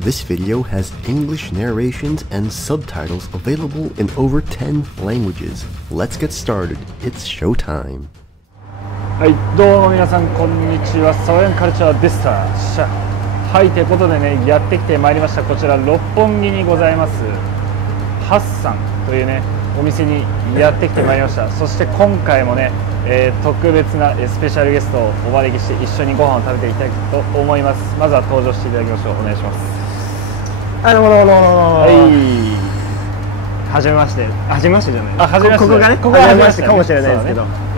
This video has English narrations and subtitles available in over 10 languages. Let's get started. It's showtime. はい、どうも皆さんこんにちは。サワヤンカルチャーでした。はい、ということでね、やってきてまいりました。こちら六本木にございますハッサンというねお店にやってきてまいりました。そして今回もね、特別なスペシャルゲストをお招きして一緒にご飯を食べていきたいと思います。まずは登場していただきましょう。お願いします。はい、はじめまして。はじめましてじゃない。あ、はじめまして。ここがね、ここがはじめましてかもしれないですけ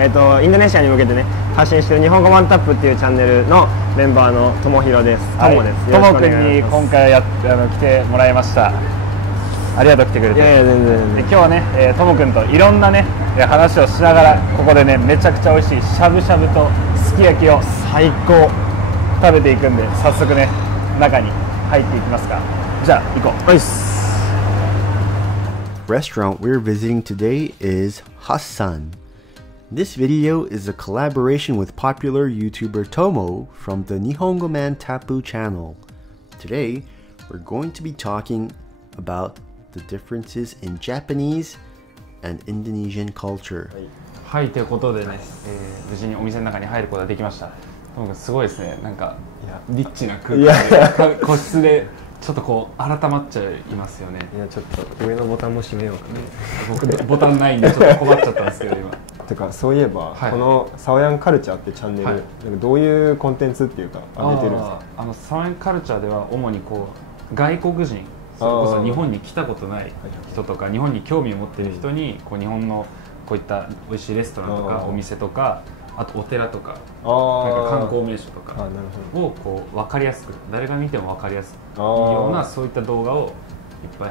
ど、インドネシアに向けてね、発信している日本語ワンタップっていうチャンネルのメンバーのともひろです。ともです。ともくんに今回来てもらいました。ありがとう、来てくれて。いやいや、全然。で今日はね、ともくんといろんなね話をしながら、ここでねめちゃくちゃ美味しいしゃぶしゃぶとすき焼きを最高食べていくんで、早速ね中に入っていきますか。じゃあ行こう。はいっす。Restaurant we're visiting today is Hassan. This video is a collaboration with popular YouTuber Tomo from the Nihongo Man Tapu channel. Today, we're going to be talking about the differences in Japanese and Indonesian culture. はい、ということでね、無事にお店の中に入ることができました。ともくんすごいですね。なんかリッチな空間で個室でちょっとこう改まっちゃいますよね。いや、ちょっと上のボタンも閉めようかな。僕ボタンないんでちょっと困っちゃったんですけど今。てかそういえば、はい、このサワヤンカルチャーってチャンネル、はい、どういうコンテンツっていうか上げてるんですか？サワヤンカルチャーでは主にこう外国人、それこそ日本に来たことない人とか日本に興味を持っている人にこう日本のこういった美味しいレストランとかお店とか、あとお寺とかなんか観光名所とかをこう分かりやすく、誰が見ても分かりやすいようなそういった動画をいっぱい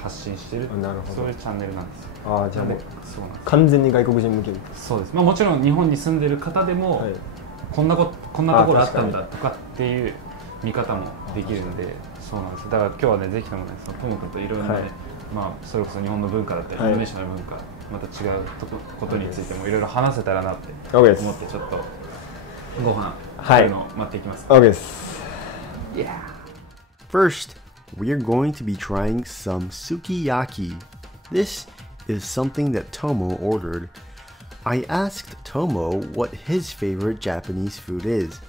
発信している、そういうチャンネルなんですよ。ああ、じゃあもうそうなんです。完全に外国人向け。そうです。まあもちろん日本に住んでる方でも、はい、こんなところあったんだとかっていう見方もできるので、そうなんです。だから今日はねぜひともねそのともくんといろいろなね、はい、まあそれこそ日本の文化だったり、インドネシアの文化、また違うことについてもいろいろ話せたらなって思ってちょっとご飯食べるのを待っていきます。OK です。Yeah. First, we are going to be trying some sukiyaki. This is something that Tomo ordered. I asked Tomo what his favorite Japanese food is.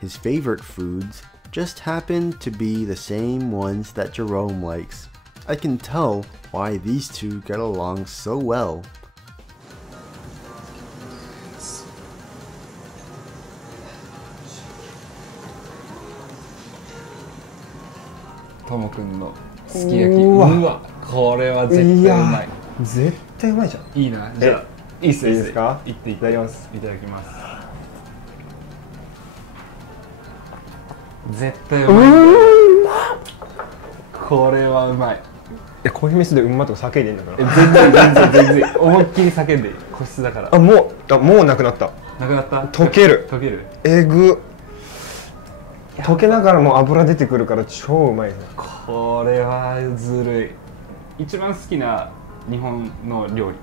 His favorite foods just happen to be the same ones that Jerome likes. I can tell why these two get along so well. ともくんのすき焼き、うわ、これは絶対うまい。絶対うまいじゃん。いいな。じゃあいいっすね。いいですか？いただきます。いただきます。絶対うまい。これはうまい。コーヒーミスでうんまとか叫んでんだから。全然思いっきり叫んで個室だから。もうなくなった。なくなった。溶ける。えぐ。溶けながらも油出てくるから超うまい。これはずるい。一番好きな日本の料理。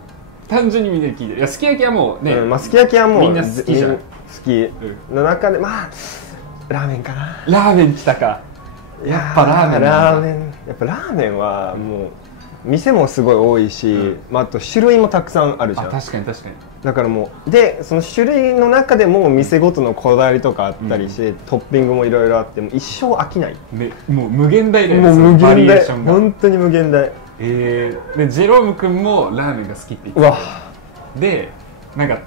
単純にみんなで聞いてる。いや、すき焼きはもうね、まあすき焼きはもうみんな好きじゃん。好きの中でまあラーメンかな。ラーメン来たか。やっぱラーメン。やっぱラーメンはもう店もすごい多いし、まあ、あと種類もたくさんあるじゃん。確かにだからもうでその種類の中でも店ごとのこだわりとかあったりして、トッピングもいろいろあっても一生飽きない、もう無限大だよ。もう無限大、本当に無限大。でジェローム君もラーメンが好きって言ってた。でなんか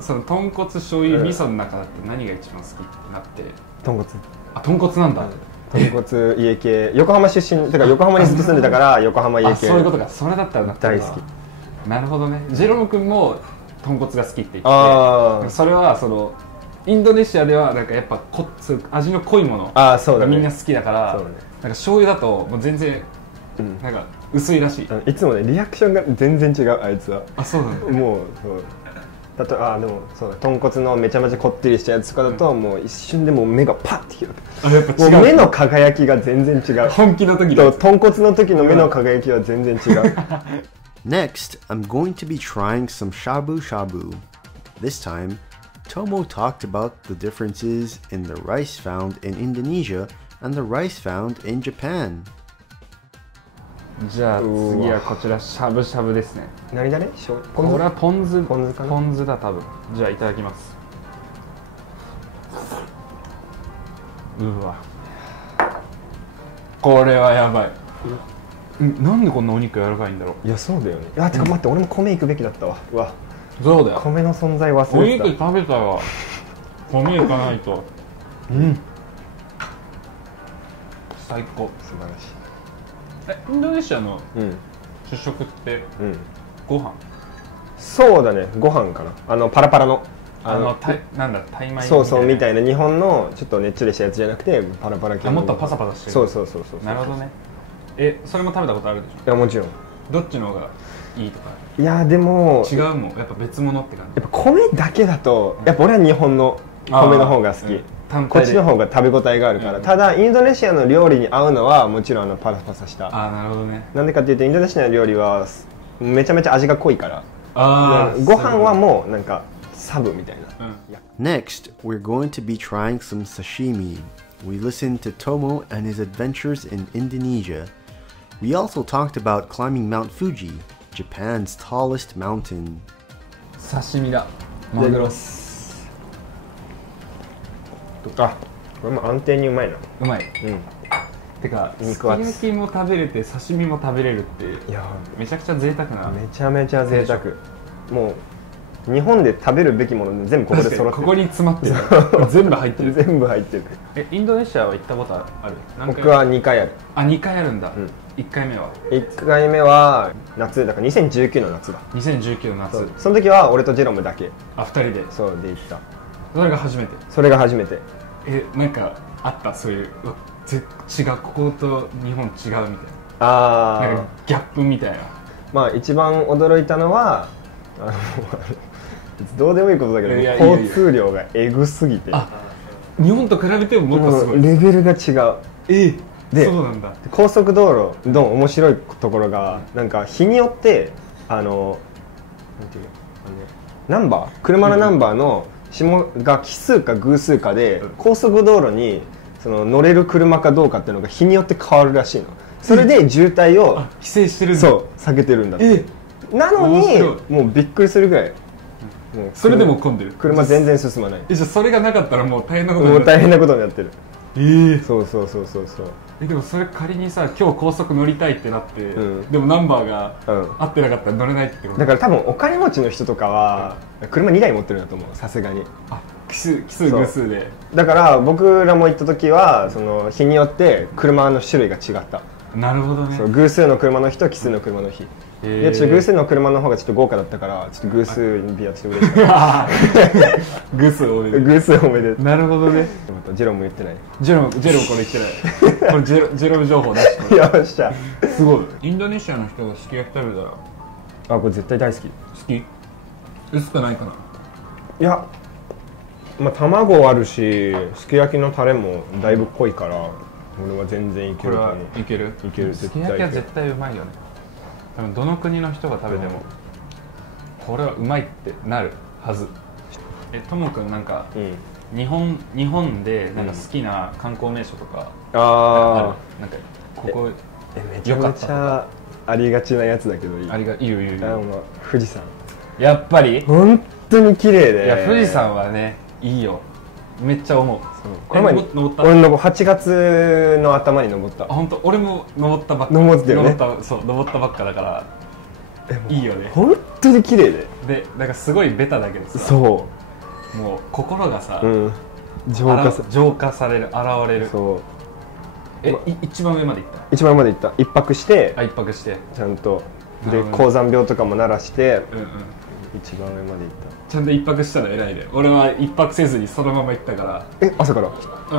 その豚骨醤油味噌の中だって何が一番好きってなって、豚骨なんだ。豚骨家系、横浜出身だから横浜にずっと住んでたから横浜家系。そういうことか。それだったら大好き。なるほどね。ジェロム君も豚骨が好きって言ってて、それはそのインドネシアではなんかやっぱ味の濃いものがみんな好きだから、なんか醤油だともう全然なんか薄いらしい。いつもねリアクションが全然違う、あいつは。そうなんだ。もうそうでもそうだ、豚骨のめちゃめちゃこってりしたやつとかだと、もう一瞬でもう目がパッて開く。やっぱ違う。もう目の輝きが全然違う。本気の時と豚骨の時の目の輝きは全然違う。Next, I'm going to be trying some shabu shabu. This time, Tomo talked about the differences in the rice found in Indonesia and the rice found in Japan. じゃあ次はこちらしゃぶしゃぶですね。何だね？これはポン酢ポン酢かな？ポン酢だ多分。じゃあいただきます。うわ、これはやばい。なんでこんなお肉柔らかいんだろう。いやそうだよね。てか待って、俺も米行くべきだったわ。うわ、そうだよ。米の存在忘おれてた。肉食べたわ。米行かないと。最高。素晴らしい。インドネシアの主食ってご飯？そうだね、ご飯かな。パラパラのなんだタイ米そうそうみたいな、日本のちょっとねっちりしたやつじゃなくてパラパラ系の。もっとパサパサしてる。そうなるほどね。それも食べたことあるでしょ？いやもちろん。どっちの方がいいとか？いやでも違うもん、やっぱ別物って感じ。やっぱ米だけだとやっぱ俺は日本の米の方が好き。こっちの方が食べ応えがあるから。ただインドネシアの料理に合うのはもちろんパラパサした。なるほどね。なんでかっていうとインドネシアの料理はめちゃめちゃ味が濃いから。ご飯はもうなんかサブみたいな。Next, we're going to be trying some sashimi. We listened to Tomo and his adventures in Indonesia. We also talked about climbing Mount Fuji, Japan's tallest mountain. 刺身だ。マグロ。これも安定にうまいな。うまい。てかすき焼きも食べれて刺身も食べれるって、いやめちゃくちゃ贅沢な。めちゃめちゃ贅沢。もう日本で食べるべきもの全部ここで揃ってる。ここに詰まってる。全部入ってる。全部入ってる。インドネシアは行ったことある？僕は2回ある。2回あるんだ。1回目は？1回目は夏だから2019の夏だ。2019の夏。その時は俺とジェロムだけ。2人で。そうで行った。それが初めて。それが初めて。なんかあった、そういう違う、ここと日本違うみたいな。なんかギャップみたいな。まあ一番驚いたのはどうでもいいことだけど、交通量がエグすぎて。日本と比べてももっとすごい。レベルが違う。で、そうなんだ。高速道路の面白いところがなんか日によってなんていうの、ナンバー、車のナンバーの下が奇数か偶数かで高速道路に乗れる車かどうかっていうのが日によって変わるらしいの。それで渋滞を規制してるんだ。そう避けてるんだって。なのにもうびっくりするぐらい。それでも混んでる。車全然進まない。じゃあそれがなかったらもう大変なことになってる。もう大変なことになってる。そうでもそれ仮にさ、今日高速乗りたいってなって、でもナンバーが合ってなかったら乗れないってこと？だから多分お金持ちの人とかは車2台持ってるんだと思う、さすがに。奇数偶数で。だから僕らも行った時は日によって車の種類が違った。なるほどね。偶数の車の日と奇数の車の日。いやちょっと偶数の車の方がちょっと豪華だったからちょっと偶数にビアちょっと嬉しかった。偶数多めで。偶数多めで。なるほどね。ジェロも言ってない。ジェロこれ言ってない。これジェロ情報出して。よっしゃ。すごい。インドネシアの人がすき焼き食べたら。これ絶対大好き。好き？薄くないかな。いや、まあ卵あるしすき焼きのタレもだいぶ濃いから俺は全然いけると思う。いける。すき焼きは絶対うまいよね。多分どの国の人が食べてもこれはうまいってなるはず。ともくんなんか日本でなんか好きな観光名所とかある？なんかここめちゃめちゃありがちなやつだけどいい？いいよ。富士山。やっぱり本当に綺麗で。いや富士山はねいいよ。めっちゃ思う。この前登った？俺8月の頭に登った。本当俺も登ったばっか。登ってるね。登ったばっかだからいいよね。本当に綺麗でなんかすごいベタだけどさ。もう心がさ浄化される、現れる。一番上まで行った？一番上まで行った。一泊してちゃんとで高山病とかも鳴らして一番上まで行った。ちゃんと一泊したら偉いで。俺は一泊せずにそのまま行ったから。朝から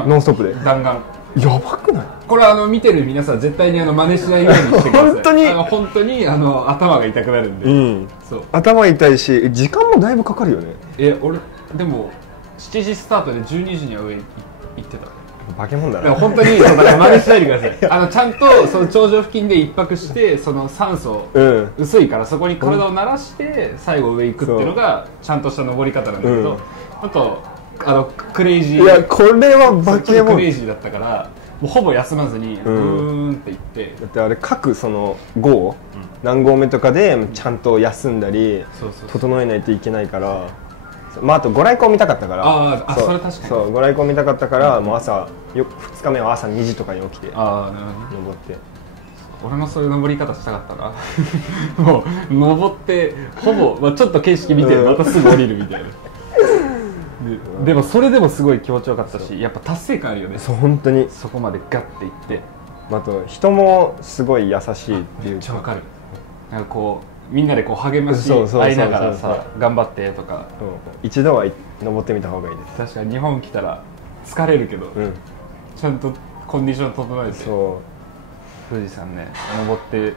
ノンストップで弾丸。やばくない？これ見てる皆さん絶対に真似しないようにしてください。本当に頭が痛くなるんで。そう頭痛いし時間もだいぶかかるよね。俺でも7時スタートで12時には上行ってた。化け物だな。本当にだから真似しないでください。ちゃんとその頂上付近で一泊してその酸素薄いからそこに体を慣らして最後上行くっていうのがちゃんとした登り方なんだけど、あとクレイジー、いやこれはバケモンクレイジーだったから、もうほぼ休まずにブーンっていって、だってあれ各その号、何号目とかでちゃんと休んだり整えないといけないから、まああとご来光見たかったから、それ確かにそうご来光見たかったから、もう朝2日目は朝2時とかに起きて登って。俺もそういう登り方したかったなもう登ってほぼ、まあ、ちょっと景色見てまたすぐ降りるみたいなでもそれでもすごい気持ちよかったし、やっぱ達成感あるよね。そう本当にそこまでガッていって、あと人もすごい優しいっていうか、めっちゃわかる。なんかこうみんなでこう励まし合いながらさ、頑張ってとか、一度は登ってみた方がいいです。確かに日本来たら疲れるけど、ちゃんとコンディション整えて富士山ね登って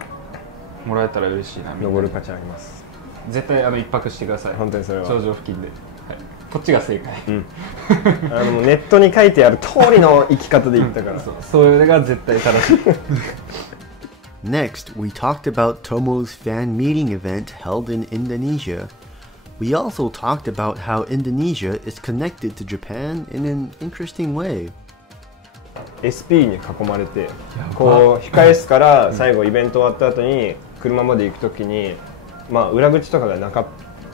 もらえたら嬉しいな。登る価値あります。絶対一泊してください。本当にそれは頂上付近で、こっちが正解。ネットに書いてある通りの生き方で行ったからそれが絶対正しい。Next, we talked about Tomo's fan meeting event held in Indonesia. We also talked about how Indonesia is connected to Japan in an interesting way. SP に囲まれて、こう控え室から最後イベント終わった後に車まで行くときに、まあ裏口とかがなかっ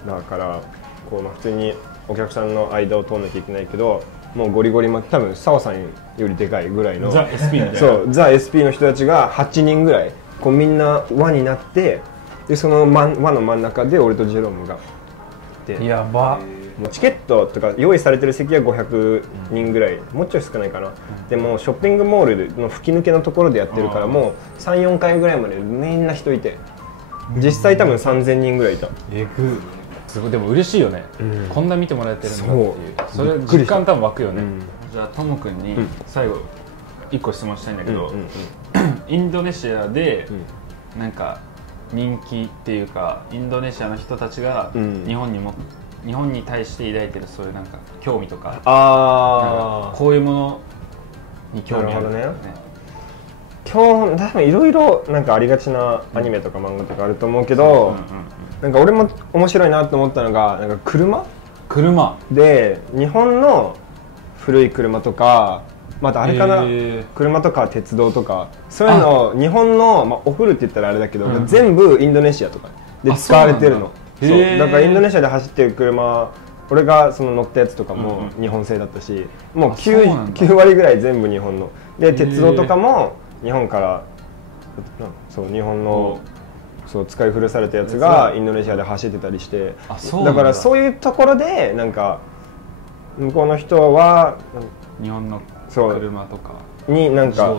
たからこう、まあ、普通にお客さんの間を通らなきゃいけないけど、もうゴリゴリ多分澤さんよりでかいぐらいのザ・ SP みたいな、そうザ・ SP の人たちが8人ぐらいこうみんな輪になって、でその輪の真ん中で俺とジェロムがで、やば。もうチケットとか用意されてる席は500人ぐらい、もうちょい少ないかな、でもショッピングモールの吹き抜けのところでやってるから、もう 3,4 回ぐらいまでみんな人いて、実際多分3000人ぐらいいた。すごい。でも嬉しいよね、こんな見てもらえてるんだっていう、それ実感多分湧くよね。じゃあともくんに最後1個質問したいんだけど、インドネシアでなんか人気っていうか、インドネシアの人たちが日本に対して抱いてるそういうなんか興味とか、なんかこういうものに興味ある。なるほどね。多分いろいろなんかありがちなアニメとか漫画とかあると思うけど、なんか俺も面白いなと思ったのが、なんか車で日本の古い車とか、またあれかな、車とか鉄道とかそういうのを日本の、まあ、お古って言ったらあれだけど、全部インドネシアとかで使われてるの。そうだからインドネシアで走ってる車、俺がその乗ったやつとかも日本製だったし、もう 9割ぐらい全部日本ので、鉄道とかも日本から、そう日本のそう使い古されたやつがインドネシアで走ってたりして、だからそういうところでなんか向こうの人は日本の車とかになんか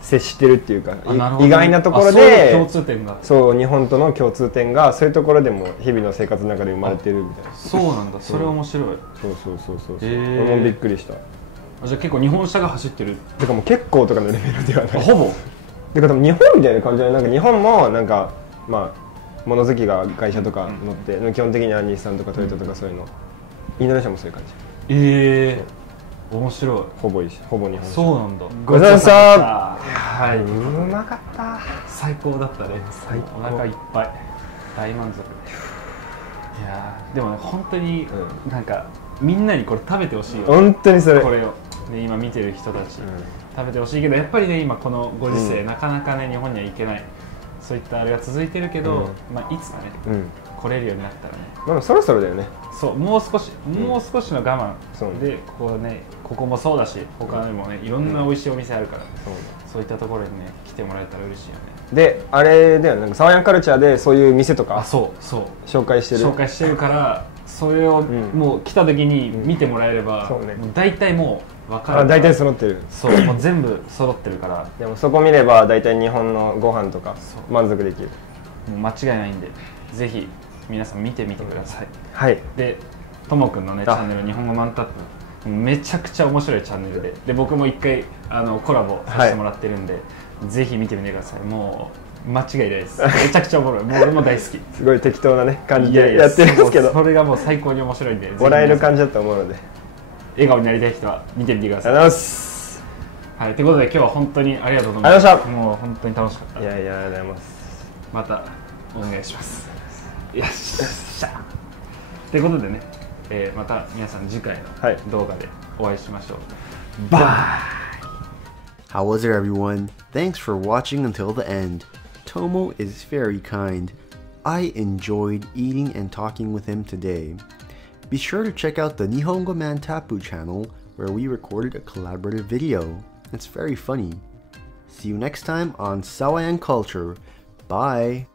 接してるっていうか、意外なところで共通点が、そう日本との共通点がそういうところでも日々の生活の中で生まれてるみたいな。そうなんだ。それ面白い。そう俺もびっくりした。じゃあ結構日本車が走ってるてかもう結構とかのレベルではない。ほぼてか多分日本みたいな感じで、なんか日本もなんかまあ物好きが会社とか乗って、基本的には日産とかトヨタとかそういうの、インドネシアもそういう感じ。面白い。ほぼ日本車。そうなんだ。ごちそうさまでした。はい、うまかった。最高だったね。お腹いっぱい、大満足。いやでもね、本当になんかみんなにこれ食べてほしいよ。本当にそれ。これをね、今見てる人たち、食べてほしいけど、やっぱりね今このご時世、なかなかね日本には行けない、そういったあれが続いてるけど、まあいつかね、来れるようになったらね。まあそろそろだよね。そう、もう少しの我慢で、こうね、ここもそうだし、他にもね、いろんな美味しいお店あるから、そういったところにね、来てもらえたら嬉しいよね。で、あれだよね、なんかサワヤンカルチャーでそういう店とか紹介してるから、それをもう来た時に見てもらえれば、大体もう分かる。大体揃ってる。そう、もう全部揃ってるから。でもそこ見れば大体日本のご飯とか満足できる。間違いないんで、ぜひ皆さん見てみてください。はい。で、ともくんのねチャンネル、日本語マンタップ、めちゃくちゃ面白いチャンネルで、僕も一回コラボさせてもらってるんで、ぜひ見てみてください。もう間違いないです。めちゃくちゃおもろい。もう俺も大好き。すごい適当なね感じでやってるんですけど、それがもう最高に面白いんで、笑える感じだと思うので、笑顔になりたい人は見てみてください。ありがとうございます。はい、ということで今日は本当にありがとうございました。もう本当に楽しかった。いやいや、ありがとうございます。またお願いします。よっしゃ。ということでね、また皆さん次回の動画でお会いしましょう。Bye! How was it, everyone? Thanks for watching until the end. Tomo is very kind. I enjoyed eating and talking with him today. Be sure to check out the Nihongo Man Tapu channel where we recorded a collaborative video. It's very funny. See you next time on Sawayan Culture. Bye!